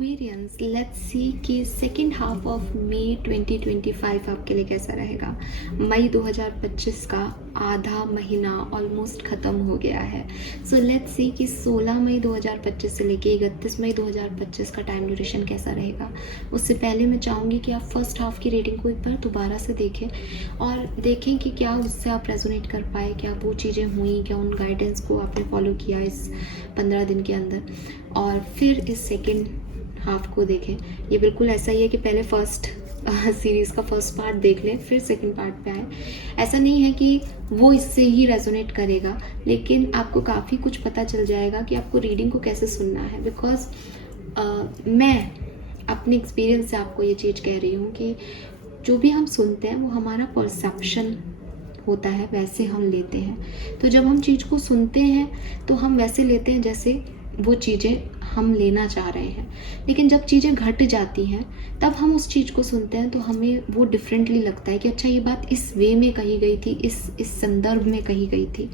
Aquarians, let's see कि second half of May 2025 आपके लिए कैसा रहेगा। मई 2025 का आधा महीना ऑलमोस्ट ख़त्म हो गया है। सो लेट्स सी कि 16 मई 2025 से लेके 31 मई 2025 का टाइम ड्यूरेशन कैसा रहेगा। उससे पहले मैं चाहूँगी कि आप फर्स्ट हाफ की रेटिंग को एक बार दोबारा से देखें और देखें कि क्या उससे आप रेजोनेट कर पाए, क्या वो चीज़ें हुई, क्या उन गाइडेंस को आपने फॉलो किया इस 15 दिन के अंदर, और फिर इस सेकेंड हाफ को देखें। ये बिल्कुल ऐसा ही है कि पहले फर्स्ट सीरीज़ का फर्स्ट पार्ट देख लें फिर सेकंड पार्ट पे आए। ऐसा नहीं है कि वो इससे ही रेजोनेट करेगा, लेकिन आपको काफ़ी कुछ पता चल जाएगा कि आपको रीडिंग को कैसे सुनना है। बिकॉज मैं अपने एक्सपीरियंस से आपको ये चीज़ कह रही हूँ कि जो भी हम सुनते हैं वो हमारा परसेप्शन होता है, वैसे हम लेते हैं। तो जब हम चीज़ को सुनते हैं तो हम वैसे लेते हैं जैसे वो चीज़ें हम लेना चाह रहे हैं, लेकिन जब चीज़ें घट जाती हैं तब हम उस चीज़ को सुनते हैं तो हमें वो डिफरेंटली लगता है कि अच्छा ये बात इस वे में कही गई थी, इस संदर्भ में कही गई थी।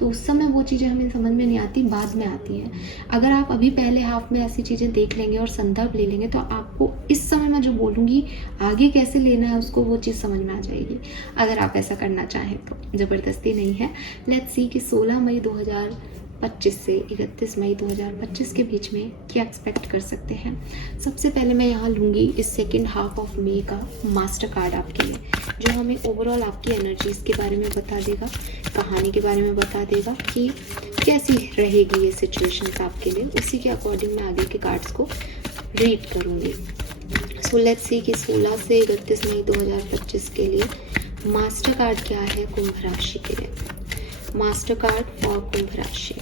तो उस समय वो चीज़ें हमें समझ में नहीं आती, बाद में आती हैं। अगर आप अभी पहले हाफ में ऐसी चीज़ें देख लेंगे और संदर्भ ले लेंगे तो आपको इस समय मैं जो बोलूँगी आगे कैसे लेना है उसको वो चीज़ समझ में आ जाएगी, अगर आप ऐसा करना चाहें तो। ज़बरदस्ती नहीं है। लेट्स सी कि 16 मई 2025 से 31 मई 2025 के बीच में क्या एक्सपेक्ट कर सकते हैं। सबसे पहले मैं यहाँ लूँगी इस सेकेंड हाफ ऑफ मई का मास्टर कार्ड आपके लिए, जो हमें ओवरऑल आपकी एनर्जीज़ के बारे में बता देगा, कहानी के बारे में बता देगा कि कैसी रहेगी ये सिचुएशंस आपके लिए। उसी के अकॉर्डिंग मैं आगे के कार्ड्स को रीड करूँगी। सो लेट्स सी कि 16 से 31 मई 2025 के लिए मास्टर कार्ड क्या है कुंभ राशि के लिए। मास्टर कार्ड फॉर कुंभ राशि।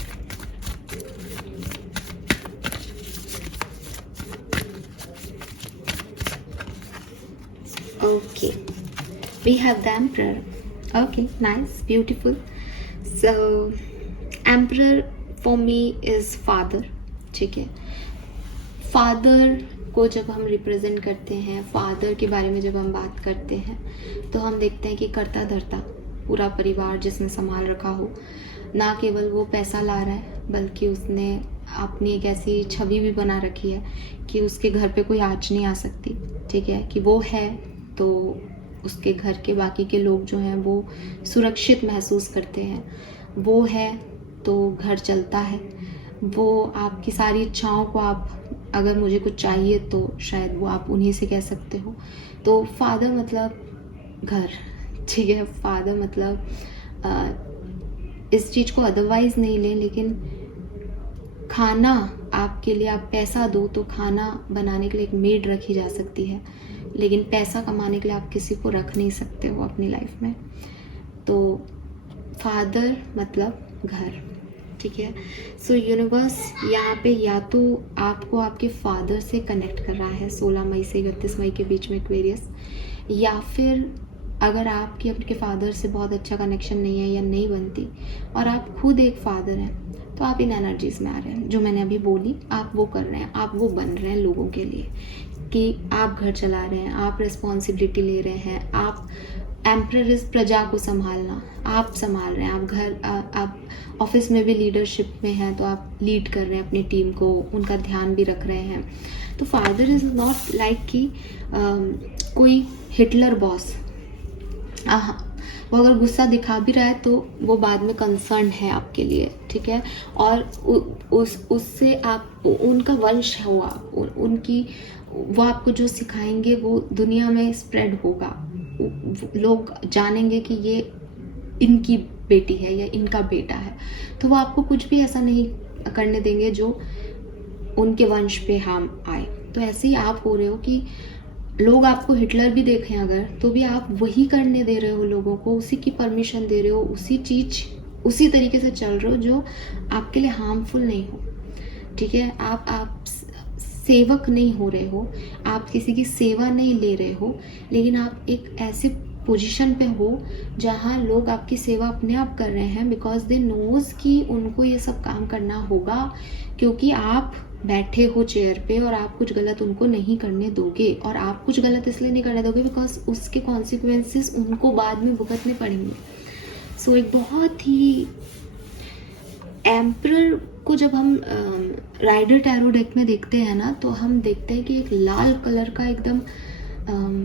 Okay, we have the Emperor. Okay, nice, beautiful. So, Emperor for me is father. ठीक है, फादर को जब हम रिप्रेजेंट करते हैं, फादर के बारे में जब हम बात करते हैं तो हम देखते हैं कि करता धरता पूरा परिवार जिसने संभाल रखा हो, ना केवल वो पैसा ला रहा है बल्कि उसने अपनी एक ऐसी छवि भी बना रखी है कि उसके घर पे कोई आँच नहीं आ सकती। ठीक है, कि वो है तो उसके घर के बाकी के लोग जो हैं वो सुरक्षित महसूस करते हैं, वो है तो घर चलता है, वो आपकी सारी इच्छाओं को आप, अगर मुझे कुछ चाहिए तो शायद वो आप उन्हीं से कह सकते हो। तो फादर मतलब घर। ठीक है, फादर मतलब इस चीज़ को अदरवाइज़ नहीं लें, लेकिन खाना आपके लिए, आप पैसा दो तो खाना बनाने के लिए एक मेड रखी जा सकती है, लेकिन पैसा कमाने के लिए आप किसी को रख नहीं सकते हो अपनी लाइफ में। तो फादर मतलब घर। ठीक है, सो यूनिवर्स यहाँ पे या तो आपको आपके फादर से कनेक्ट कर रहा है 16 मई से 31 मई के बीच में एक्वेरियस, या फिर अगर आपकी आपके फादर से बहुत अच्छा कनेक्शन नहीं है या नहीं बनती और आप खुद एक फादर हैं तो आप इन एनर्जीज़ में आ रहे हैं। जो मैंने अभी बोली आप वो कर रहे हैं, आप वो बन रहे हैं लोगों के लिए कि आप घर चला रहे हैं, आप रिस्पॉन्सिबिलिटी ले रहे हैं, आप एम्परर इस प्रजा को संभालना आप संभाल रहे हैं, आप घर, आप ऑफिस में भी लीडरशिप में हैं तो आप लीड कर रहे हैं अपनी टीम को, उनका ध्यान भी रख रहे हैं। तो फादर इज़ नॉट लाइक कि कोई हिटलर बॉस। वो अगर गुस्सा दिखा भी रहा है तो वो बाद में कंसर्न है आपके लिए। ठीक है, और उससे आप, उनका वंश हुआ, उनकी, वो आपको जो सिखाएंगे वो दुनिया में स्प्रेड होगा, लोग जानेंगे कि ये इनकी बेटी है या इनका बेटा है, तो वो आपको कुछ भी ऐसा नहीं करने देंगे जो उनके वंश पे हार्म आए। तो ऐसे ही आप हो रहे हो कि लोग आपको हिटलर भी देखें अगर, तो भी आप वही करने दे रहे हो लोगों को, उसी की परमिशन दे रहे हो, उसी चीज़ उसी तरीके से चल रहे हो जो आपके लिए हार्मफुल नहीं हो। ठीक है, आप सेवक नहीं हो रहे हो, आप किसी की सेवा नहीं ले रहे हो, लेकिन आप एक ऐसे पोजीशन पे हो जहाँ लोग आपकी सेवा अपने आप कर रहे हैं, बिकॉज दे नोज़ कि उनको ये सब काम करना होगा, क्योंकि आप बैठे हो चेयर पे और आप कुछ गलत उनको नहीं करने दोगे। और आप कुछ गलत इसलिए नहीं करने दोगे बिकॉज उसके कॉन्सिक्वेंसेस उनको बाद में भुगतने पड़ेंगे। सो एक बहुत ही एम्परर को जब हम राइडर टैरो डेक में देखते हैं ना, तो हम देखते हैं कि एक लाल कलर का एकदम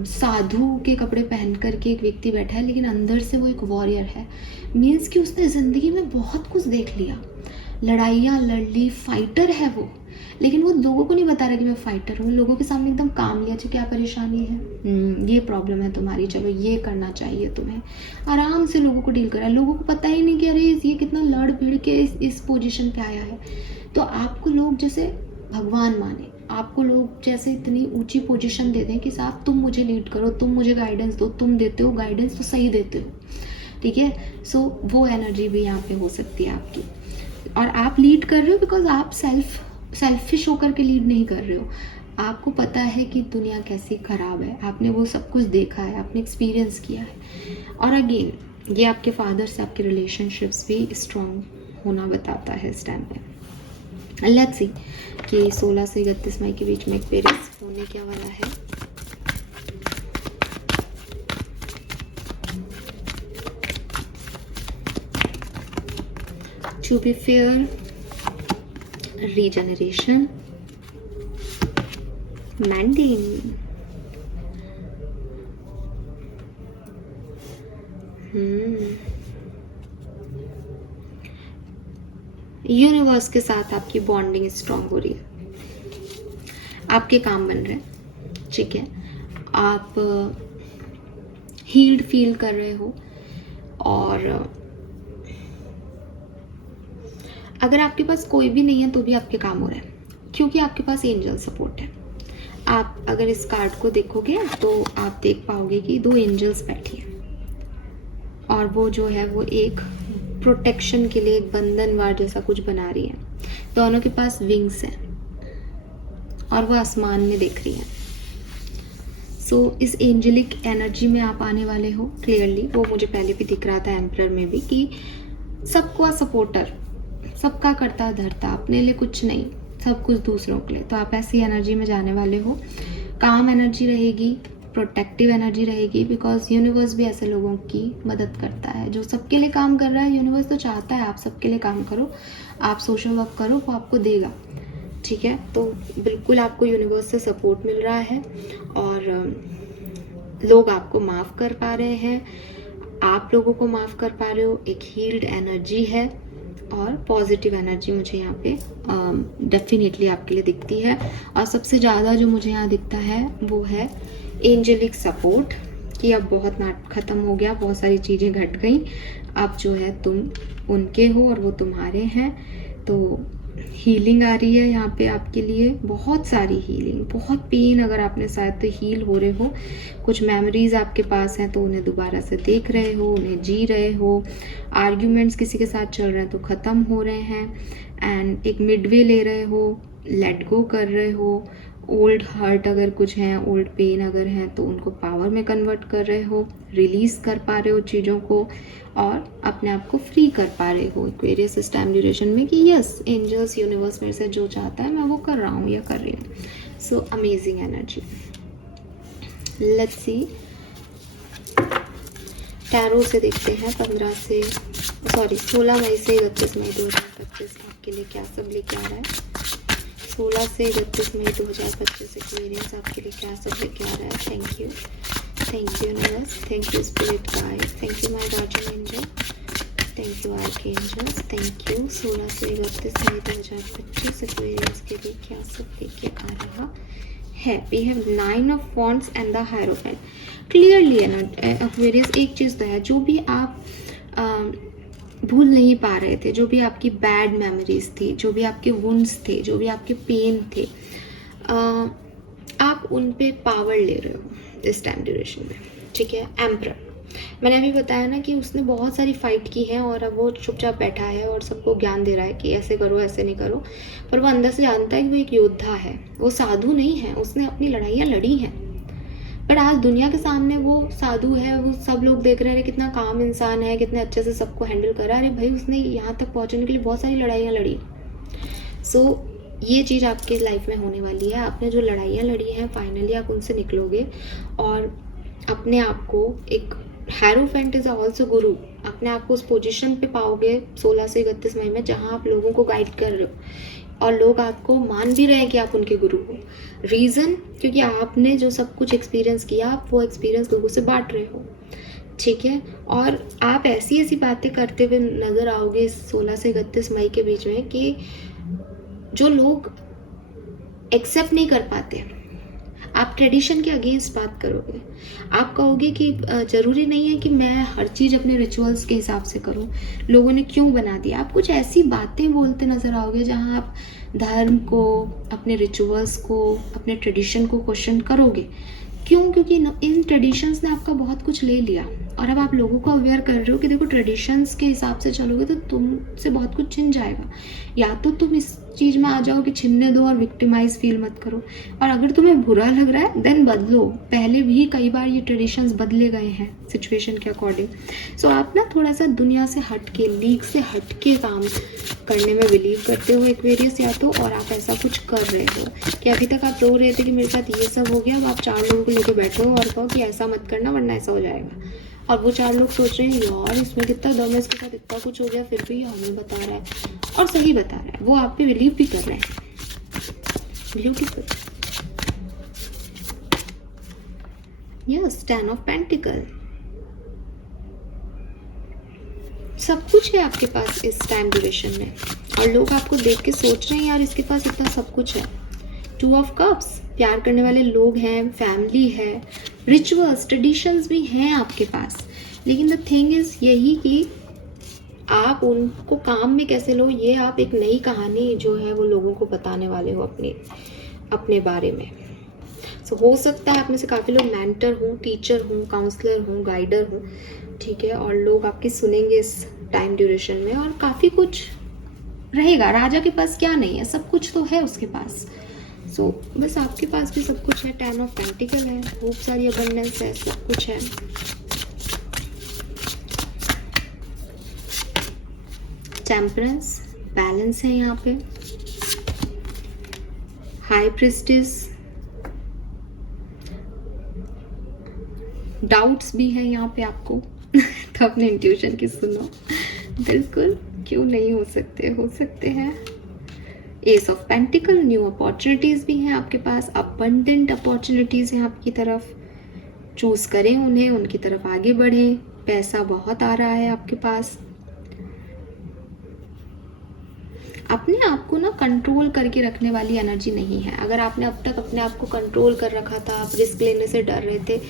साधु के कपड़े पहन करके एक व्यक्ति बैठा है, लेकिन अंदर से वो एक वॉरियर है। मीन्स कि उसने ज़िंदगी में बहुत कुछ देख लिया, लड़ाइयाँ लड़ ली, फाइटर है वो, लेकिन वो लोगों को नहीं बता रहा कि मैं फाइटर हूँ। लोगों के सामने एकदम काम लिया, क्या परेशानी है, ये प्रॉब्लम है तुम्हारी, चलो ये करना चाहिए तुम्हें, आराम से लोगों को डील करा। लोगों को पता ही नहीं कि अरे ये कितना लड़ भिड़ के इस पोजीशन पे आया है। तो आपको लोग जैसे भगवान माने, आपको लोग जैसे इतनी ऊंची पोजीशन दे दें कि साहब तुम मुझे लीड करो, तुम मुझे गाइडेंस दो, तुम देते हो गाइडेंस तो सही देते हो, ठीक है। सो वो एनर्जी भी यहाँ पे हो सकती है आपकी। और आप लीड कर रहे हो बिकॉज आप सेल्फिश होकर के लीड नहीं कर रहे हो। आपको पता है कि दुनिया कैसी ख़राब है, आपने वो सब कुछ देखा है, आपने एक्सपीरियंस किया है। और अगेन ये आपके फादर से आपके रिलेशनशिप्स भी स्ट्रॉन्ग होना बताता है इस टाइम पे। लेट्स सी कि 16 से 31 मई के बीच में एक पेरिस होने क्या वाला है। To be fair, regeneration, mending, universe के साथ आपकी बॉन्डिंग स्ट्रांग हो रही है, आपके काम बन रहे हैं, ठीक है। आप हील्ड फील कर रहे हो। और अगर आपके पास कोई भी नहीं है तो भी आपके काम हो रहे हैं, क्योंकि आपके पास एंजल सपोर्ट है। आप अगर इस कार्ड को देखोगे तो आप देख पाओगे कि 2 एंजल्स बैठी हैं, और वो जो है वो एक प्रोटेक्शन के लिए एक बंधनवार जैसा कुछ बना रही है। दोनों के पास विंग्स हैं और वो आसमान में देख रही हैं। सो इस एंजेलिक एनर्जी में आप आने वाले हो क्लियरली। वो मुझे पहले भी दिख रहा था एम्परर में भी, कि सबका सपोर्टर, सबका करता धरता, अपने लिए कुछ नहीं, सब कुछ दूसरों के लिए। तो आप ऐसी एनर्जी में जाने वाले हो। काम एनर्जी रहेगी, प्रोटेक्टिव एनर्जी रहेगी, बिकॉज यूनिवर्स भी ऐसे लोगों की मदद करता है जो सबके लिए काम कर रहा है। यूनिवर्स तो चाहता है आप सबके लिए काम करो, आप सोशल वर्क करो, वो आपको देगा, ठीक है। तो बिल्कुल आपको यूनिवर्स से सपोर्ट मिल रहा है, और लोग आपको माफ़ कर पा रहे हैं, आप लोगों को माफ़ कर पा रहे हो। एक हील्ड एनर्जी है और पॉजिटिव एनर्जी मुझे यहाँ पे डेफिनेटली आपके लिए दिखती है। और सबसे ज़्यादा जो मुझे यहाँ दिखता है वो है एंजेलिक सपोर्ट, कि अब बहुत नाटक ख़त्म हो गया, बहुत सारी चीज़ें घट गई, अब जो है तुम उनके हो और वो तुम्हारे हैं। तो हीलिंग आ रही है यहाँ पे आपके लिए, बहुत सारी हीलिंग, बहुत पेन अगर आपने शायद तो हील हो रहे हो। कुछ मेमोरीज आपके पास हैं तो उन्हें दोबारा से देख रहे हो, उन्हें जी रहे हो। आर्ग्यूमेंट्स किसी के साथ चल रहे हैं तो ख़त्म हो रहे हैं, एंड एक मिडवे ले रहे हो, लेट गो कर रहे हो। ओल्ड हर्ट अगर कुछ हैं, ओल्ड पेन अगर हैं तो उनको पावर में कन्वर्ट कर रहे हो, रिलीज़ कर पा रहे हो चीज़ों को, और अपने आप को फ्री कर पा रहे हो एक्वेरियस इस टाइम ड्यूरेशन में, कि यस एंजल्स यूनिवर्स मेरे से जो चाहता है मैं वो कर रहा हूँ या कर रही हूँ। So amazing energy. Let's see tarot से देखते हैं 16 मई से 31 मई 2025 आपके लिए क्या सब लेके आ रहा है। 16 से 31 मई 2025 एक्वेरियस आपके लिए क्या सब लेके आ रहा है। Thank you universe, thank you spirit guide, thank you my guardian angel, thank you archangels, thank you. 16 से 31 मई 2025 एक्वेरियस के लिए क्या सब लेके आ रहा है। We have 9 of wands and the hierophant. Clearly Aquarius एक चीज़ तो है, जो भी आप भूल नहीं पा रहे थे, जो भी आपकी बैड मेमोरीज थी, जो भी आपके वुंड्स थे, जो भी आपके पेन थे, आप उन पे पावर ले रहे हो इस टाइम ड्यूरेशन में, ठीक है। एम्परर मैंने अभी बताया ना कि उसने बहुत सारी फाइट की है और अब वो चुपचाप बैठा है और सबको ज्ञान दे रहा है कि ऐसे करो ऐसे नहीं करो, पर वो अंदर से जानता है कि वो एक योद्धा है, वो साधु नहीं है, उसने अपनी लड़ाइयाँ लड़ी हैं। बट आज दुनिया के सामने वो साधु है, वो सब लोग देख रहे हैं कितना काम इंसान है, कितने अच्छे से सबको हैंडल कर रहा है। अरे भाई उसने यहाँ तक पहुँचने के लिए बहुत सारी लड़ाइयाँ लड़ी। सो ये चीज़ आपके लाइफ में होने वाली है। आपने जो लड़ाइयाँ लड़ी हैं फाइनली आप उनसे निकलोगे और अपने आप को एक हेरोफेंट इज ऑल्सो गुरु। अपने आप को उस पोजीशन पे पाओगे 16 से 31 मई में जहाँ आप लोगों को गाइड कर रहे हो और लोग आपको मान भी रहे हैं कि आप उनके गुरु हो। रीज़न, क्योंकि आपने जो सब कुछ एक्सपीरियंस किया आप वो एक्सपीरियंस लोगों से बांट रहे हो, ठीक है। और आप ऐसी ऐसी बातें करते हुए नज़र आओगे 16 से 31 मई के बीच में कि जो लोग एक्सेप्ट नहीं कर पाते। आप ट्रेडिशन के अगेंस्ट बात करोगे, आप कहोगे कि ज़रूरी नहीं है कि मैं हर चीज़ अपने रिचुअल्स के हिसाब से करूं, लोगों ने क्यों बना दिया। आप कुछ ऐसी बातें बोलते नज़र आओगे जहां आप धर्म को, अपने रिचुअल्स को, अपने ट्रेडिशन को क्वेश्चन करोगे। क्यों? क्योंकि इन ट्रेडिशंस ने आपका बहुत कुछ ले लिया और अब आप लोगों को अवेयर कर रहे हो कि देखो ट्रेडिशंस के हिसाब से चलोगे तो तुमसे बहुत कुछ छिन जाएगा। या तो तुम इस चीज़ में आ जाओ कि छिनने दो और विक्टिमाइज फील मत करो, और अगर तुम्हें बुरा लग रहा है देन बदलो। पहले भी कई बार ये ट्रेडिशंस बदले गए हैं सिचुएशन के अकॉर्डिंग। सो आप ना थोड़ा सा दुनिया से हट के, लीग से हट के काम करने में बिलीव करते हो एक्वेरियस, या तो और आप ऐसा कुछ कर रहे हो कि अभी तक आप रो रहे थे कि मेरे साथ ये सब हो गया, अब आप 4 लोगों को लेकर बैठो और कहो कि ऐसा मत करना वरना ऐसा हो जाएगा। और वो 4 लोग सोच रहे हैं यार इसमें कितना दम है, इसके साथ इतना कुछ हो गया फिर भी हमें बता रहा है और सही बता रहा है, वो आप पे बिलीव भी कर रहे हैं। ब्यूटीफुल। Yes, 10 of pentacle. सब कुछ है आपके पास इस टाइम ड्यूरेशन में और लोग आपको देख के सोच रहे हैं यार इसके पास इतना सब कुछ है। 2 ऑफ कप्स, प्यार करने वाले लोग हैं, फैमिली है, रिचुअल्स, ट्रेडिशंस भी हैं आपके पास। लेकिन द थिंग इज यही कि आप उनको काम में कैसे लो, ये आप एक नई कहानी जो है वो लोगों को बताने वाले हो अपने बारे में। सो हो सकता है आप में से काफ़ी लोग मेंटर हों, टीचर हों, काउंसलर हों, गाइडर हों, ठीक है, और लोग आपकी सुनेंगे इस टाइम ड्यूरेशन में और काफ़ी कुछ रहेगा। राजा के पास क्या नहीं है, सब कुछ तो है उसके पास। सो बस आपके पास भी सब कुछ है। 10 ऑफ पेंटिकल है, खूब सारी अबंडेंस है, सब कुछ है। टेम्परेंस, बैलेंस है यहाँ पे। हाई प्रिस्टेस, डाउट्स भी हैं यहाँ पे आपको तो अपने इंट्यूशन की सुनो, बिल्कुल क्यों नहीं हो सकते हैं। S of pentacle, new opportunities भी हैं आपके पास, अबंडेंट अपॉर्चुनिटीज हैं आपकी तरफ। चूज करें उन्हें, उनकी तरफ आगे बढ़ें। पैसा बहुत आ रहा है आपके पास। अपने आप को ना कंट्रोल करके रखने वाली एनर्जी नहीं है। अगर आपने अब तक अपने आप को कंट्रोल कर रखा था, आप रिस्क लेने से डर रहे थे,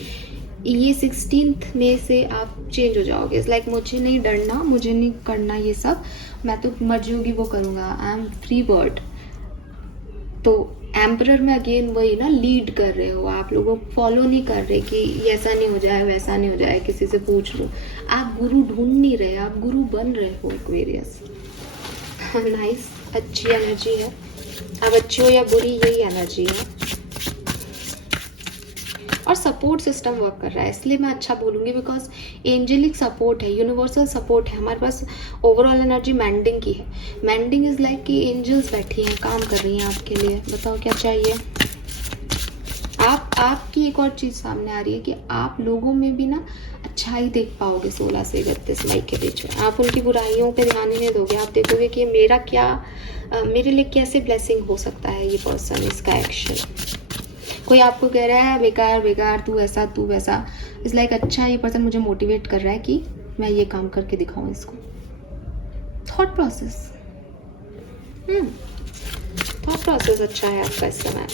ये 16 मई से आप चेंज हो जाओगे। इट्स लाइक मुझे नहीं डरना, मुझे नहीं करना ये सब, मैं तो मर्जी होगी वो करूँगा, आई एम फ्री बर्ड। तो एम्परर में अगेन वही ना, लीड कर रहे हो आप, लोगों को फॉलो नहीं कर रहे कि ऐसा नहीं हो जाए वैसा नहीं हो जाए, किसी से पूछ लो। आप गुरु ढूंढ नहीं रहे, आप गुरु बन रहे हो एक्वेरियस। नाइस, अच्छी एनर्जी है। अब अच्छी हो या बुरी, यही एनर्जी है। और सपोर्ट सिस्टम वर्क कर रहा है, इसलिए मैं अच्छा बोलूँगी बिकॉज एंजेलिक सपोर्ट है, यूनिवर्सल सपोर्ट है हमारे पास। ओवरऑल एनर्जी मैंडिंग की है। मैंडिंग इज लाइक कि एंजल्स बैठी हैं, काम कर रही हैं आपके लिए। बताओ क्या चाहिए। आपकी एक और चीज़ सामने आ रही है कि आप लोगों में भी ना अच्छाई देख पाओगे 16 से 31 मई के बीच में। आप उनकी बुराइयों पे ध्यान ही नहीं दोगे, आप देखोगे कि मेरे लिए कैसे ब्लेसिंग हो सकता है ये पर्सन, इसका एक्शन। कोई आपको कह रहा है बेकार बेकार, तू ऐसा तू वैसा, इस लाइक अच्छा ये पर्सन मुझे मोटिवेट कर रहा है कि मैं ये काम करके दिखाऊं इसको। थॉट प्रोसेस अच्छा है आपका इस समय।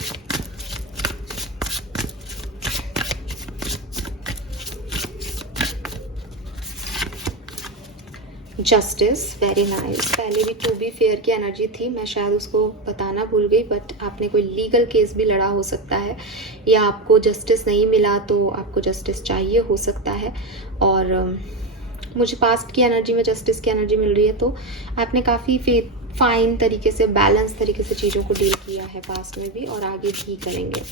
Justice, very nice. पहले भी टू बी फेयर की एनर्जी थी, मैं शायद उसको बताना भूल गई, बट आपने कोई लीगल केस भी लड़ा हो सकता है, या आपको जस्टिस नहीं मिला तो आपको जस्टिस चाहिए हो सकता है। और मुझे पास्ट की एनर्जी में जस्टिस की एनर्जी मिल रही है, तो आपने काफ़ी फाइन तरीके से, बैलेंस तरीके से चीज़ों को डील किया है पास्ट में भी और आगे भी करेंगे।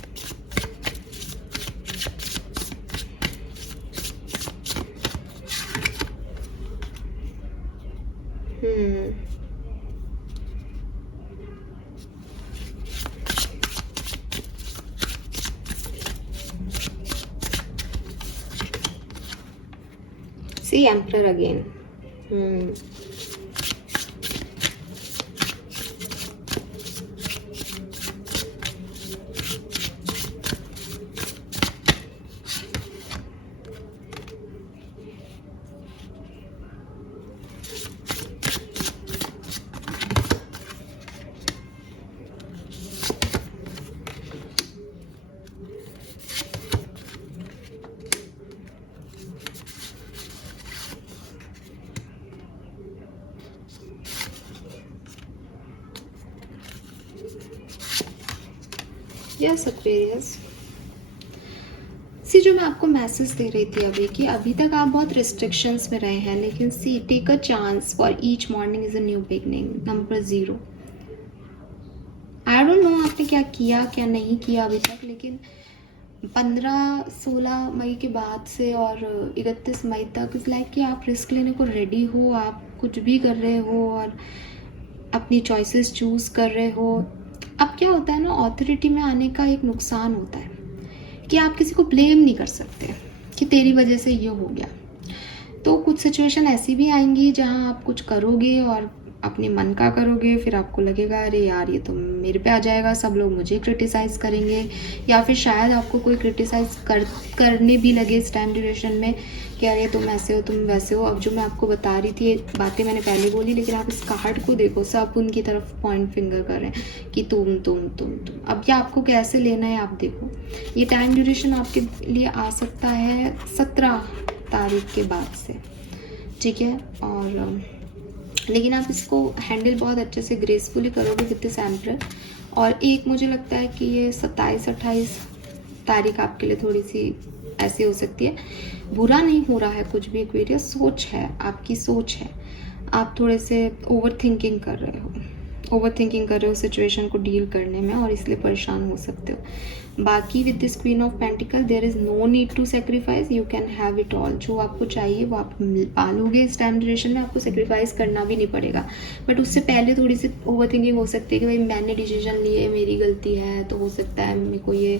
सी एम्परर अगेन। यस एक्वेरियस, सी जो मैं आपको मैसेज दे रही थी अभी कि अभी तक आप बहुत रिस्ट्रिक्शंस में रहे हैं, लेकिन see take a chance for each morning is a new beginning. Number 0, I don't know आपने क्या किया क्या नहीं किया अभी तक, लेकिन 15-16 मई के बाद से और 31 मई तक इस लाइक कि आप रिस्क लेने को रेडी हो, आप कुछ भी कर रहे हो और अपनी चॉइसेस चूज़ कर रहे हो। अब क्या होता है ना, ऑथोरिटी में आने का एक नुकसान होता है कि आप किसी को ब्लेम नहीं कर सकते कि तेरी वजह से ये हो गया। तो कुछ सिचुएशन ऐसी भी आएंगी जहां आप कुछ करोगे और अपने मन का करोगे, फिर आपको लगेगा अरे यार ये तो मेरे पे आ जाएगा, सब लोग मुझे क्रिटिसाइज़ करेंगे, या फिर शायद आपको कोई क्रिटिसाइज़ करने भी लगे इस टाइम ड्यूरेशन में कि अरे तुम ऐसे हो तुम वैसे हो। अब जो मैं आपको बता रही थी बातें मैंने पहले बोली, लेकिन आप इस कार्ड को देखो, सब उनकी तरफ पॉइंट फिंगर कर रहे हैं कि तुम। अब ये आपको कैसे लेना है आप देखो। ये टाइम ड्यूरेशन आपके लिए आ सकता है 17 तारीख के बाद से, ठीक है। और लेकिन आप इसको हैंडल बहुत अच्छे से ग्रेसफुली करोगे विद दिस एम्परर। और एक मुझे लगता है कि ये 27-28 तारीख आपके लिए थोड़ी सी ऐसी हो सकती है। बुरा नहीं हो रहा है कुछ भी एक्वेरियस, सोच है, आपकी सोच है, आप थोड़े से ओवर थिंकिंग कर रहे हो सिचुएशन को डील करने में, और इसलिए परेशान हो सकते हो। बाकी with this queen of pentacle there is no need to sacrifice, you can have it all. जो आपको चाहिए वो आप पालोगे इस टाइम ड्यूरेशन में, आपको सेक्रीफाइस करना भी नहीं पड़ेगा। बट उससे पहले थोड़ी सी ओवर थिंकिंग हो सकती है कि भाई मैंने डिसीजन लिए, मेरी गलती है, तो हो सकता है मेरे को ये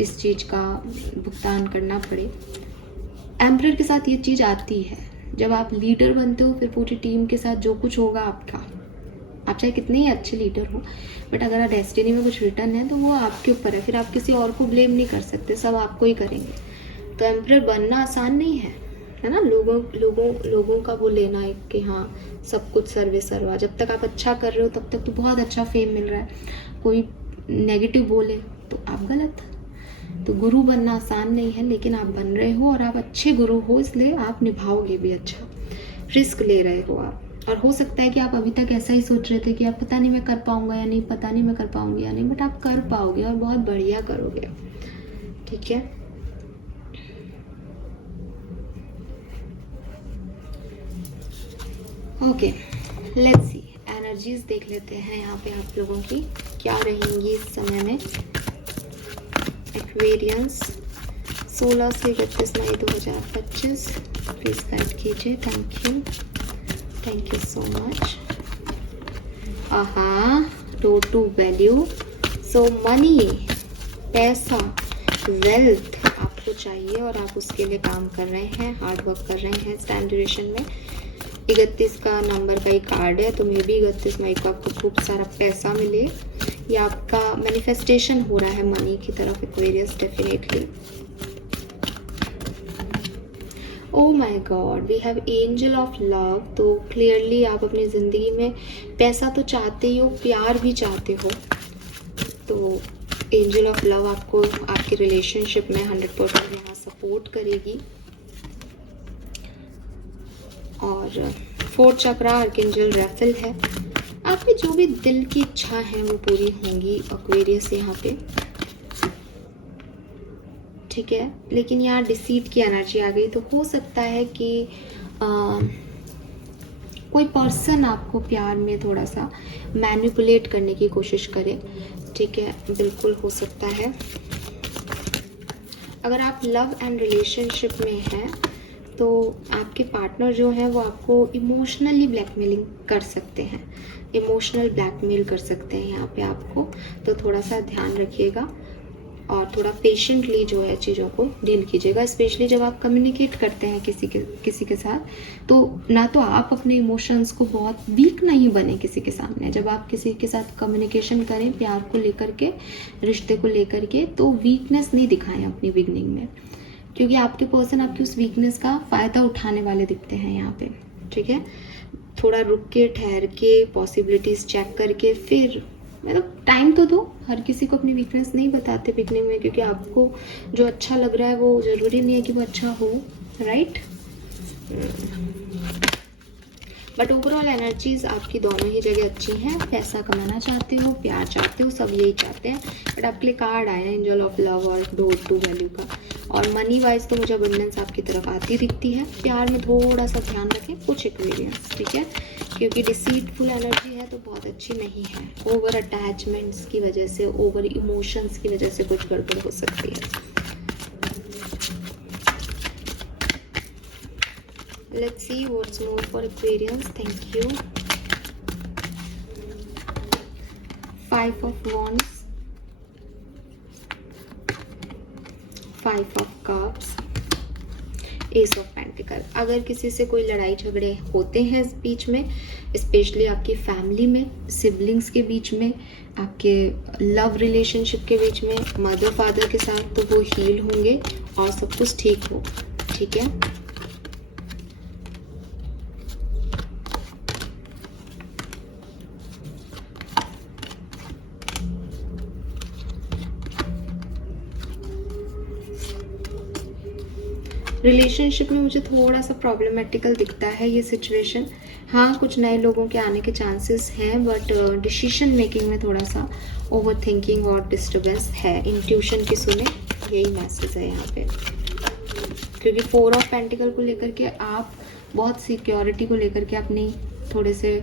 इस चीज़ का भुगतान करना पड़े। एम्परर के साथ ये चीज़ आती है, जब आप लीडर बनते हो फिर पूरी टीम के साथ जो कुछ होगा आपका, आप चाहे कितने ही अच्छे लीडर हो, बट अगर डेस्टिनी में कुछ रिटर्न है तो वो आपके ऊपर है, फिर आप किसी और को ब्लेम नहीं कर सकते, सब आपको ही करेंगे। तो एम्परर बनना आसान नहीं है ना। लोगों का वो लेना है कि हाँ सब कुछ सर्वे सर्वा, जब तक आप अच्छा कर रहे हो तब तक तो बहुत अच्छा फेम मिल रहा है, कोई नेगेटिव बोले तो आप गलत। तो गुरु बनना आसान नहीं है, लेकिन आप बन रहे हो और आप अच्छे गुरु हो, इसलिए आप निभाओगे भी अच्छा। रिस्क ले रहे हो आप, और हो सकता है कि आप अभी तक ऐसा ही सोच रहे थे कि आप पता नहीं मैं कर पाऊंगा या नहीं, पता नहीं मैं कर पाऊंगी या नहीं, बट आप कर पाओगे और बहुत बढ़िया करोगे, ठीक है। ओके, लेट्स सी एनर्जीज देख लेते हैं यहाँ पे आप लोगों की क्या रहेंगी इस समय में। एक्वेरियंस 16 से 31 मई 2025 प्लीज गाइड कीजिए, thank you so much. Road to value, so money, पैसा, वेल्थ आपको चाहिए और आप उसके लिए काम कर रहे हैं, हार्ड वर्क कर रहे हैं इस टाइम ड्यूरेशन में। 31 का नंबर का ही कार्ड है, तो मे बी 31 मई को आपको खूब सारा पैसा मिले, या आपका मैनिफेस्टेशन हो रहा है मनी की तरफ Aquarius, definitely. Oh my god, we have angel of love. तो क्लियरली आप अपनी ज़िंदगी में पैसा तो चाहते ही हो, प्यार भी चाहते हो, तो एंजल ऑफ लव आपको आपके रिलेशनशिप में 100% यहाँ सपोर्ट करेगी। और 4th चक्रा आर्कएंजल रैफेल है। आपकी जो भी दिल की इच्छा है वो पूरी होंगी एक्वेरियस यहाँ पे, ठीक है। लेकिन यहाँ डिसीट की एनर्जी आ गई, तो हो सकता है कि कोई पर्सन आपको प्यार में थोड़ा सा मैनिपुलेट करने की कोशिश करे, ठीक है, बिल्कुल हो सकता है। अगर आप लव एंड रिलेशनशिप में हैं तो आपके पार्टनर जो है वो आपको इमोशनली ब्लैकमेलिंग कर सकते हैं, इमोशनल ब्लैकमेल कर सकते हैं यहाँ पे आपको, तो थोड़ा सा ध्यान रखिएगा। और थोड़ा पेशेंटली जो है चीज़ों को डील कीजिएगा, स्पेशली जब आप कम्युनिकेट करते हैं किसी के साथ। तो ना तो आप अपने इमोशंस को बहुत वीक नहीं बने किसी के सामने। जब आप किसी के साथ कम्युनिकेशन करें प्यार को लेकर के, रिश्ते को लेकर के, तो वीकनेस नहीं दिखाएं अपनी बिगनिंग में, क्योंकि आपके पर्सन आपकी उस वीकनेस का फ़ायदा उठाने वाले दिखते हैं यहाँ पे। ठीक है, थोड़ा रुक के, ठहर के, पॉसिबिलिटीज़ चेक करके, फिर मतलब टाइम तो दो। हर किसी को अपनी वीकनेस नहीं बताते बिगनिंग में, क्योंकि आपको जो अच्छा लग रहा है वो ज़रूरी नहीं है कि वो अच्छा हो, राइट। बट ओवरऑल एनर्जीज आपकी दोनों ही जगह अच्छी हैं। पैसा कमाना चाहते हो, प्यार चाहते हो, सब यही चाहते हैं। बट आपके लिए कार्ड आया है एंजल ऑफ लव और डोर टू वैल्यू का। और मनी वाइज तो मुझे अबंडेंस आपकी तरफ आती दिखती है। प्यार में थोड़ा सा ध्यान रखें, कुछ एक्सपीरियंस, ठीक है, क्योंकि डिसीटफुल एनर्जी है तो बहुत अच्छी नहीं है। ओवर अटैचमेंट्स की वजह से, ओवर इमोशंस की वजह से कुछ गड़बड़ हो सकती है। Let's see what's more for Aquarians. Thank you. 5 of Wands, 5 of Cups, Ace of Pentacles. अगर किसी से कोई लड़ाई झगड़े होते हैं इस बीच में, स्पेशली आपकी फैमिली में, सिबलिंग्स के बीच में, आपके लव रिलेशनशिप के बीच में, मदर फादर के साथ, तो वो हील होंगे और सब कुछ ठीक हो। ठीक है, रिलेशनशिप में मुझे थोड़ा सा प्रॉब्लमेटिकल दिखता है ये सिचुएशन। हाँ, कुछ नए लोगों के आने के चांसेस हैं, बट डिसीजन मेकिंग में थोड़ा सा ओवर थिंकिंग और डिस्टर्बेंस है। इंट्यूशन की सुने, यही मैसेज है यहाँ पे। क्योंकि 4 ऑफ पेंटिकल को लेकर के आप बहुत सिक्योरिटी को लेकर के अपनी थोड़े से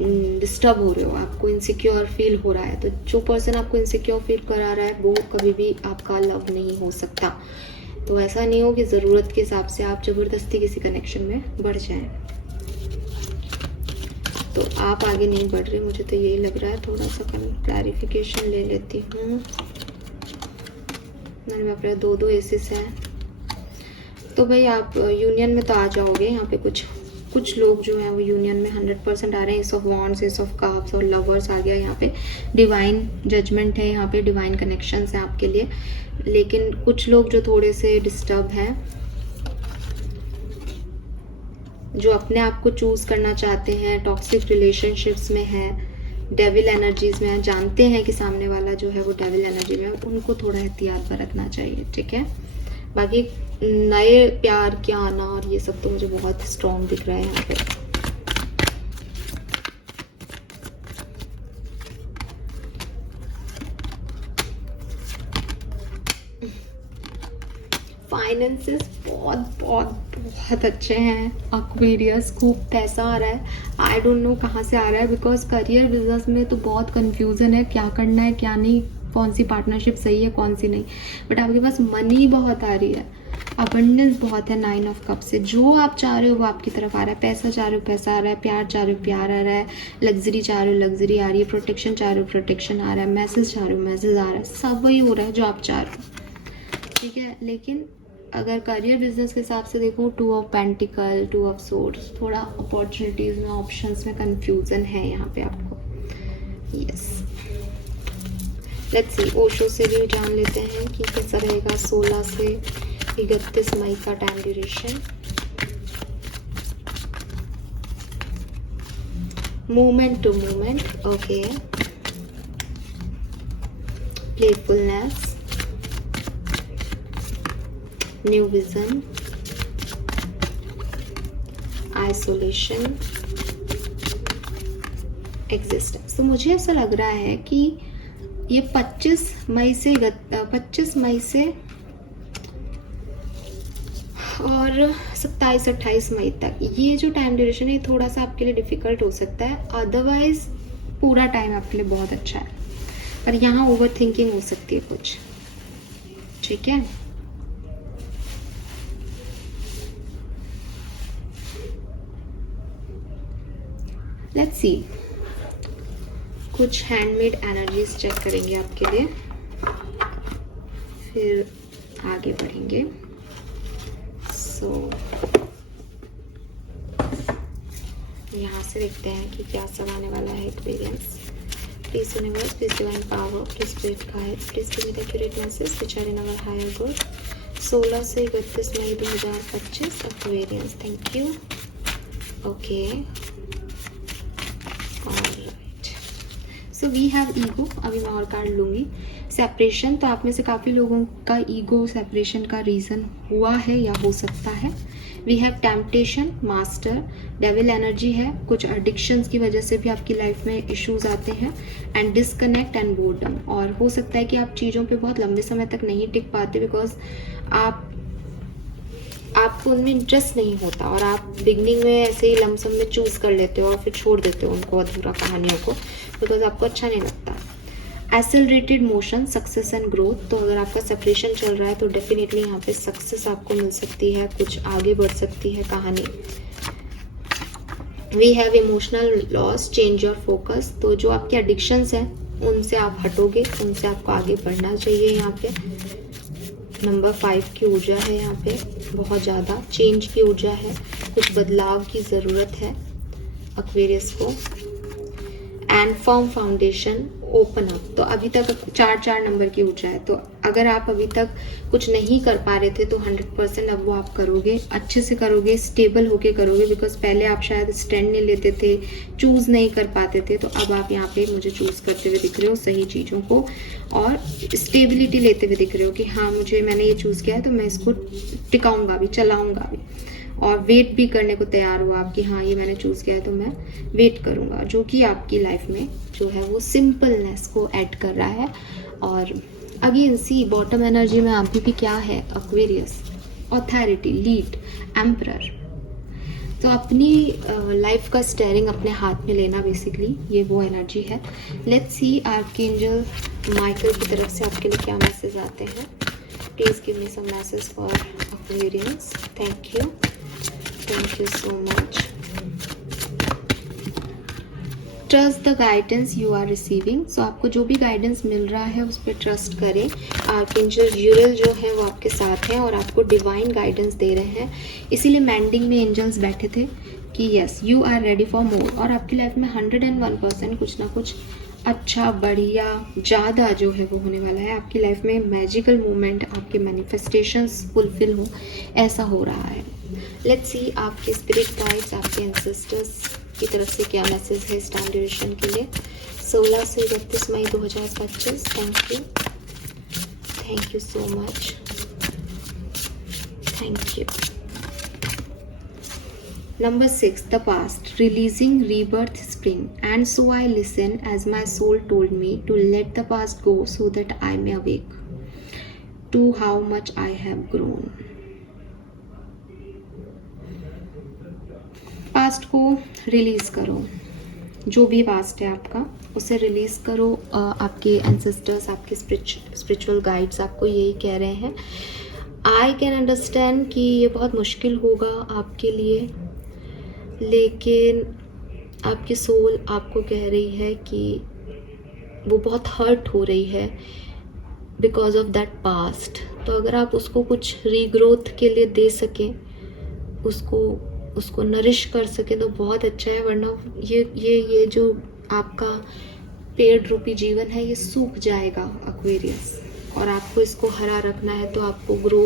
डिस्टर्ब हो रहे हो, आपको इनसिक्योर फील हो रहा है। तो जो पर्सन आपको इनसिक्योर फील करा रहा है वो कभी भी आपका लव नहीं हो सकता। तो ऐसा नहीं हो कि ज़रूरत के हिसाब से आप ज़बरदस्ती किसी कनेक्शन में बढ़ जाएं। तो आप आगे नहीं बढ़ रहे, मुझे तो यही लग रहा है। थोड़ा सा क्लैरिफिकेशन ले लेती हूँ। मैंने बाप रे, 2 एसेस हैं। तो भाई आप यूनियन में तो आ जाओगे। यहाँ पे कुछ लोग जो हैं वो यूनियन में 100% आ रहे हैं। S of wands, S of cups और लवर्स आ गया यहाँ पे। डिवाइन जजमेंट है यहाँ पे, डिवाइन कनेक्शंस हैं आपके लिए। लेकिन कुछ लोग जो थोड़े से डिस्टर्ब हैं, जो अपने आप को चूज करना चाहते हैं, टॉक्सिक रिलेशनशिप्स में है, डेविल एनर्जीज में है, जानते हैं कि सामने वाला जो है वो डेविल एनर्जी में है, उनको थोड़ा एहतियात बरतना चाहिए। ठीक है, बाकी नए प्यार के आना और ये सब तो मुझे बहुत स्ट्रॉन्ग दिख रहा है यहाँ पे। फाइनेंसेस बहुत अच्छे हैं एक्वेरियस। खूब पैसा आ रहा है। आई डोंट नो कहाँ से आ रहा है, बिकॉज करियर बिजनेस में तो बहुत कंफ्यूजन है, क्या करना है क्या नहीं, कौन सी पार्टनरशिप सही है कौन सी नहीं। बट आपके पास मनी बहुत आ रही है, अबंडेंस बहुत है 9 ऑफ कप से। जो आप चाह रहे हो वो आपकी तरफ आ रहा है। पैसा चाह रहे हो पैसा आ रहा है, प्यार चाह रहे हो प्यार आ रहा है, लग्जरी चाह रहे हो लग्जरी आ रही है, प्रोटेक्शन चाह रहे हो प्रोटेक्शन आ रहा है, मैसेज चाह रहे हो मैसेज आ रहा है। सब वही हो रहा है जो आप चाह रहे हो। ठीक है, लेकिन अगर करियर बिजनेस के हिसाब से देखो, 2 ऑफ पेंटिकल, 2 ऑफ सोर्ड्स, थोड़ा अपॉर्चुनिटीज में, ऑप्शंस में कंफ्यूजन है यहाँ पे आपको। यस, लेट्स सी, ओशो से भी जान लेते हैं कि कैसा रहेगा 16 से 31 मई का time duration. Movement to movement, okay, playfulness, new vision, isolation, existence. तो मुझे ऐसा लग रहा है कि ये 25 मई से और 27-28 मई तक ये जो टाइम ड्यूरेशन है थोड़ा सा आपके लिए डिफिकल्ट हो सकता है। अदरवाइज पूरा टाइम आपके लिए बहुत अच्छा है, पर यहाँ ओवर थिंकिंग हो सकती है कुछ। ठीक है, लेट्स सी, कुछ हैंडमेड एनर्जीज चेक करेंगे आपके लिए। फिर आगे बढ़ेंगे। सो यहाँ से देखते हैं कि क्या सब आने वाला है experience. Please universe, please divine power, please spirit guide, please give me the accurate message which are in our higher good. 16 से 31 मई 2025 Aquarians. Thank you. Okay, alright. So we have ego. अभी मैं और कार्ड लूँगी। Separation, तो आप में से काफ़ी लोगों का ईगो सेपरेशन का रीज़न हुआ है या हो सकता है। We have temptation, master, devil energy है। कुछ एडिक्शंस की वजह से भी आपकी लाइफ में इश्यूज आते हैं। एंड डिसकनेक्ट एंड बोर्डम, और हो सकता है कि आप चीज़ों पे बहुत लंबे समय तक नहीं टिक पाते बिकॉज आपको उनमें इंटरेस्ट नहीं होता और आप बिगनिंग में ऐसे ही लमसम में चूज कर लेते हो और फिर छोड़ देते हो उनको, अधूरा कहानियों को, बिकॉज आपको अच्छा नहीं लगता। Accelerated motion, success and growth, तो अगर आपका सेपरेशन चल रहा है तो डेफिनेटली यहाँ पे सक्सेस आपको मिल सकती है, कुछ आगे बढ़ सकती है कहानी। We have emotional loss, change your focus, तो जो आपके एडिक्शंस हैं उनसे आप हटोगे, उनसे आपको आगे बढ़ना चाहिए। यहाँ पे नंबर 5 की ऊर्जा है, यहाँ पे बहुत ज़्यादा चेंज की ऊर्जा है, कुछ बदलाव की ज़रूरत है एक्वेरियस को। And firm foundation, open up, तो अभी तक 4 नंबर की ऊर्जा है, तो अगर आप अभी तक कुछ नहीं कर पा रहे थे तो 100% अब वो आप करोगे, अच्छे से करोगे, स्टेबल होके करोगे, बिकॉज पहले आप शायद स्टैंड नहीं लेते थे, चूज नहीं कर पाते थे, तो अब आप यहाँ पे मुझे चूज करते हुए दिख रहे हो सही चीज़ों को और स्टेबिलिटी लेते हुए दिख रहे हो कि हाँ मैंने ये चूज किया है तो मैं इसको टिकाऊंगा भी, चलाऊंगा भी, और वेट भी करने को तैयार हो आप कि हाँ ये मैंने चूज़ किया है तो मैं वेट करूँगा, जो कि आपकी लाइफ में जो है वो सिंपलनेस को ऐड कर रहा है। और अगेन सी बॉटम एनर्जी में अभी भी क्या है एक्वेरियस, ऑथोरिटी, लीड, एम्परर, तो अपनी लाइफ का स्टेयरिंग अपने हाथ में लेना, बेसिकली ये वो एनर्जी है। लेट्स सी आर्कएंजल माइकल की तरफ से आपके लिए क्या मैसेज आते हैं। Please give me some message for Aquarians. Thank you, thank you so much. Trust the guidance you are receiving, so आपको जो भी गाइडेंस मिल रहा है उस पर ट्रस्ट करें। आर्कएंजल यूरियल जो है वो आपके साथ हैं और आपको डिवाइन गाइडेंस दे रहे हैं, इसीलिए मैंडिंग में एंजल्स बैठे थे कि yes you are ready for more, और आपकी लाइफ में 101% कुछ ना कुछ अच्छा, बढ़िया, ज़्यादा जो है वो होने वाला है। आपकी लाइफ में मैजिकल मोमेंट, आपके मैनिफेस्टेशंस फुलफिल हो, ऐसा हो रहा है। लेट्स सी आपके स्पिरिट गाइड्स, आपके एंसेस्टर्स की तरफ से क्या मैसेज है इस टाइम ड्यूरेशन के लिए। 16 से 31 मई 2025। Thank you so much, thank you. Number 6, the past, releasing rebirth spring, and so I listen as my soul told me to let the past go so that I may awake to how much I have grown. Past को release करो, जो भी past है आपका उसे release करो। आपके ancestors, आपके स्पिरिचुअल गाइड्स आपको यही कह रहे हैं। आई कैन अंडरस्टैंड कि ये बहुत मुश्किल होगा आपके लिए, लेकिन आपकी सोल आपको कह रही है कि वो बहुत हर्ट हो रही है बिकॉज ऑफ दैट पास्ट। तो अगर आप उसको कुछ रीग्रोथ के लिए दे सकें, उसको नरिश कर सके तो बहुत अच्छा है, वरना ये जो आपका पेड़ रूपी जीवन है ये सूख जाएगा एक्वेरियस, और आपको इसको हरा रखना है तो आपको ग्रो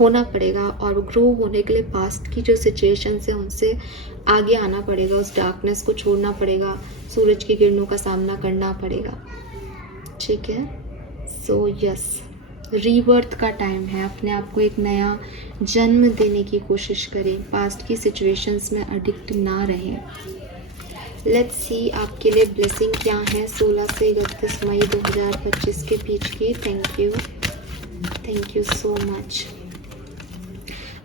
होना पड़ेगा, और ग्रो होने के लिए पास्ट की जो सिचुएशंस है उनसे आगे आना पड़ेगा, उस डार्कनेस को छोड़ना पड़ेगा, सूरज की किरणों का सामना करना पड़ेगा, ठीक है। सो यस, रीबर्थ का टाइम है, अपने आप को एक नया जन्म देने की कोशिश करें, पास्ट की सिचुएशंस में एडिक्ट ना रहें। लेट्स सी आपके लिए ब्लेसिंग क्या है 16 से 31 मई 2025 के बीच की। Thank you so much.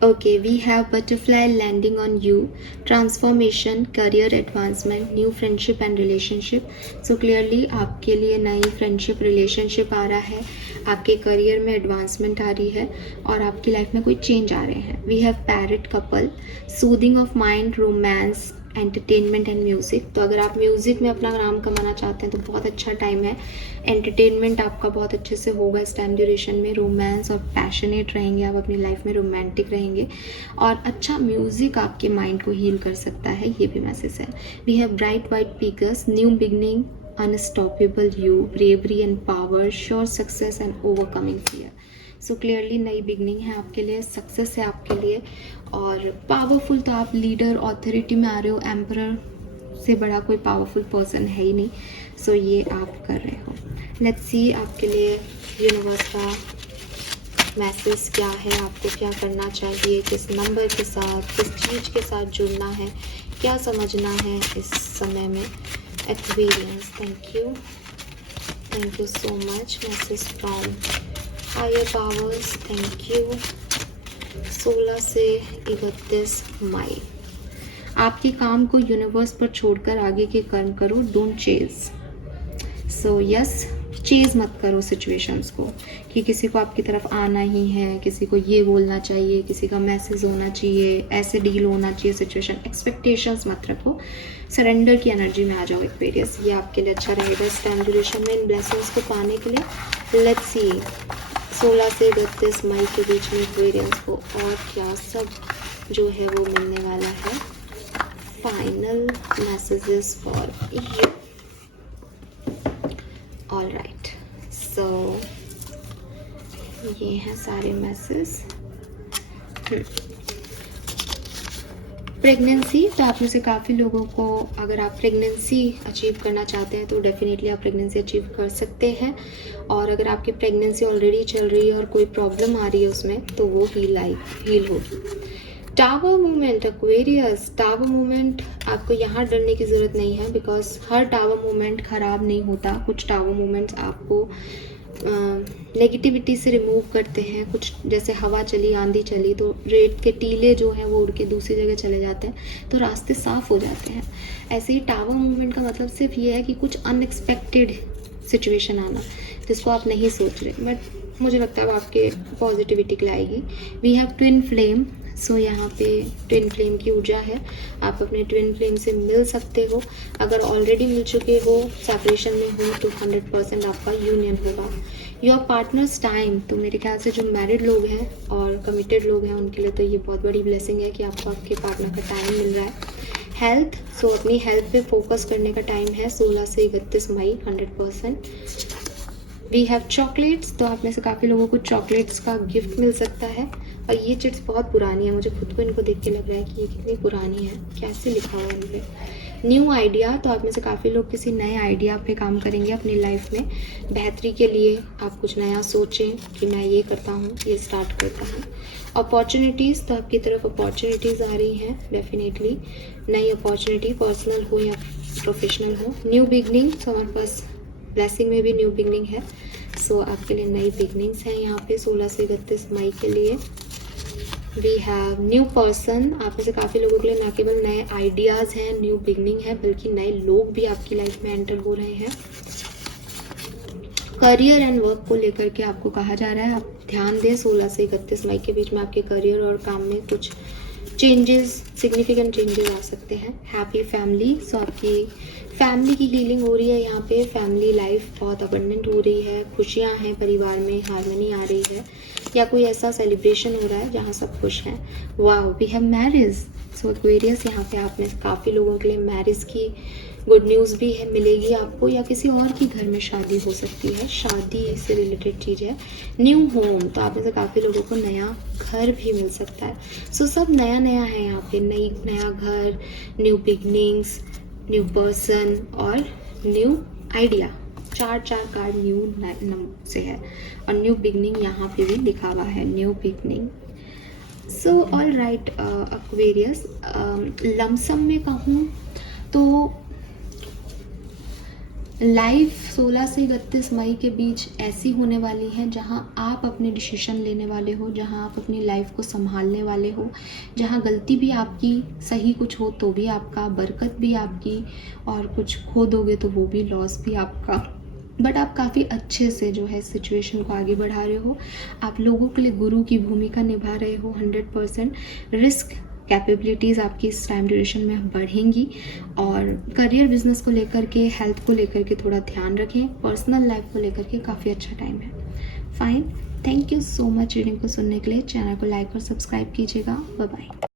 Okay, we have butterfly landing on you, transformation, career advancement, new friendship and relationship. So clearly आपके लिए नई फ्रेंडशिप, रिलेशनशिप आ रहा है, आपके करियर में एडवांसमेंट आ रही है और आपकी लाइफ में कोई चेंज आ रहे हैं। We have parrot couple, soothing of mind, romance, entertainment and music. तो अगर आप म्यूज़िक में अपना नाम कमाना चाहते हैं तो बहुत अच्छा टाइम है। एंटरटेनमेंट आपका बहुत अच्छे से होगा इस टाइम ड्यूरेशन में। रोमांस और पैशनेट रहेंगे आप, अपनी लाइफ में रोमांटिक रहेंगे, और अच्छा म्यूज़िक आपके माइंड को हील कर सकता है, ये भी मैसेज है। We have bright white peakers, new beginning, unstoppable you, bravery and power, sure success and overcoming fear. So clearly नई बिगनिंग है आपके लिए, सक्सेस है आपके लिए, और पावरफुल तो आप लीडर ऑथोरिटी में आ रहे हो। एम्परर से बड़ा कोई पावरफुल पर्सन है ही नहीं। सो ये आप कर रहे हो। लेट्स सी आपके लिए यूनिवर्स का मैसेज क्या है, आपको क्या करना चाहिए, किस नंबर के साथ, किस चीज़ के साथ जुड़ना है, क्या समझना है इस समय में। Experience, thank you so much. Message from higher powers, thank you. 16 से 31 मई आपके काम को यूनिवर्स पर छोड़कर आगे के कर्म करो। Don't chase. So yes, chase मत करो सिचुएशंस को कि किसी को आपकी तरफ आना ही है, किसी को ये बोलना चाहिए, किसी का मैसेज होना चाहिए, ऐसे डील होना चाहिए सिचुएशन। एक्सपेक्टेशंस मत रखो, सरेंडर की एनर्जी में आ जाओ एक्वेरियस। ये आपके लिए अच्छा रहेगा इस टाइम ड्यूरेशन में इन ब्लेसिंग्स को पाने के लिए। लेट्स सी 16 से 31 मई के बीच में एक्वेरियंस को और क्या सब जो है वो मिलने वाला है। Final messages for you. All right, so ये हैं सारे मैसेज। प्रेगनेंसी, तो आप में से काफ़ी लोगों को, अगर आप प्रेगनेंसी अचीव करना चाहते हैं तो डेफिनेटली आप प्रेगनेंसी अचीव कर सकते हैं। और अगर आपकी प्रेगनेंसी ऑलरेडी चल रही है और कोई प्रॉब्लम आ रही है उसमें, तो वो हील होगी। Tower movement Aquarius, tower movement आपको यहाँ डरने की ज़रूरत नहीं है, बिकॉज हर टावर मूवमेंट ख़राब नहीं होता। कुछ टावर मूवमेंट्स आपको नेगेटिविटी से रिमूव करते हैं। कुछ जैसे हवा चली, आंधी चली, तो रेत के टीले जो हैं वो उड़ के दूसरी जगह चले जाते हैं, तो रास्ते साफ हो जाते हैं। ऐसे ही टावर मूवमेंट का मतलब सिर्फ ये है कि कुछ अनएक्सपेक्टेड सिचुएशन आना जिसको आप नहीं सोच रहे, बट मुझे लगता है वो आपके पॉजिटिविटी के लिए आएगी। वी हैव ट्विन फ्लेम, सो यहाँ पे ट्विन फ्लेम की ऊर्जा है। आप अपने ट्विन फ्लेम से मिल सकते हो। अगर ऑलरेडी मिल चुके हो, सेपरेशन में हो, तो 100% आपका यूनियन होगा। योर पार्टनर्स टाइम, तो मेरे ख्याल से जो मैरिड लोग हैं और कमिटेड लोग हैं उनके लिए तो ये बहुत बड़ी ब्लेसिंग है कि आपको आपके पार्टनर का टाइम मिल रहा है। हेल्थ, सो अपनी हेल्थ पे फोकस करने का टाइम है 16 से 31 मई 100%। वी हैव चॉकलेट्स, तो आप में से काफ़ी लोगों को चॉकलेट्स का गिफ्ट मिल सकता है। और ये चिट्स बहुत पुरानी है, मुझे खुद को इनको देख के लग रहा है कि ये कितनी पुरानी है, कैसे लिखा हुआ है इन पर। न्यू आइडिया, तो आप में से काफ़ी लोग किसी नए आइडिया पे काम करेंगे अपनी लाइफ में। बेहतरी के लिए आप कुछ नया सोचें कि मैं ये करता हूँ, ये स्टार्ट करता हूँ। अपॉर्चुनिटीज़, तो आपकी तरफ अपॉर्चुनिटीज़ आ रही हैं डेफिनेटली। नई अपॉर्चुनिटी पर्सनल हो या प्रोफेशनल हो। न्यू बिगनिंग, तो हमारे पास ब्लेसिंग में भी न्यू बिगनिंग है। सो आपके लिए नई बिगनिंग्स हैं यहाँ पे 16 से 31 मई के लिए। वी हैव न्यू पर्सन, आप में से काफ़ी लोगों के लिए न केवल नए आइडियाज़ हैं, न्यू बिगनिंग है, बल्कि नए लोग भी आपकी लाइफ में एंटर हो रहे हैं। करियर एंड वर्क को लेकर के आपको कहा जा रहा है आप ध्यान दें। 16 से 31 मई के बीच में आपके करियर और काम में कुछ चेंजेस, सिग्निफिकेंट चेंजेस आ सकते हैं। हैप्पी फैमिली, सो आपकी फैमिली की हीलिंग हो रही है यहाँ पे। फैमिली लाइफ बहुत अबंडेंट हो रही है, खुशियाँ हैं परिवार में, हार्मनी आ रही है, या कोई ऐसा सेलिब्रेशन हो रहा है जहाँ सब खुश हैं। Wow, we have marriage, so Aquarius यहाँ पे आपने काफ़ी लोगों के लिए मैरिज की गुड न्यूज़ भी है, मिलेगी आपको, या किसी और की घर में शादी हो सकती है, शादी से रिलेटेड चीज़ है। न्यू होम, तो आप में से काफ़ी लोगों को नया घर भी मिल सकता है। सो सब नया नया है यहाँ पे, नया घर, न्यू बिगनिंग्स, न्यू पर्सन और न्यू आइडिया। चार कार्ड न्यू नंबर से है, और न्यू बिगनिंग यहाँ पे भी लिखा हुआ है, new beginning. So all right Aquarius, lump sum में कहूँ तो लाइफ 16 से 31 मई के बीच ऐसी होने वाली है जहां आप अपने डिसीजन लेने वाले हो, जहां आप अपनी लाइफ को संभालने वाले हो, जहां गलती भी आपकी, सही कुछ हो तो भी आपका, बरकत भी आपकी, और कुछ खो दोगे तो वो भी लॉस भी आपका। बट आप काफ़ी अच्छे से जो है सिचुएशन को आगे बढ़ा रहे हो। आप लोगों के लिए गुरु की भूमिका निभा रहे हो 100%। रिस्क कैपेबिलिटीज़ आपकी इस टाइम ड्यूरेशन में बढ़ेंगी। और करियर बिजनेस को लेकर के, हेल्थ को लेकर के थोड़ा ध्यान रखें। पर्सनल लाइफ को लेकर के काफ़ी अच्छा टाइम है। Fine, thank you so much reading को सुनने के लिए। चैनल को लाइक और सब्सक्राइब कीजिएगा। Bye bye.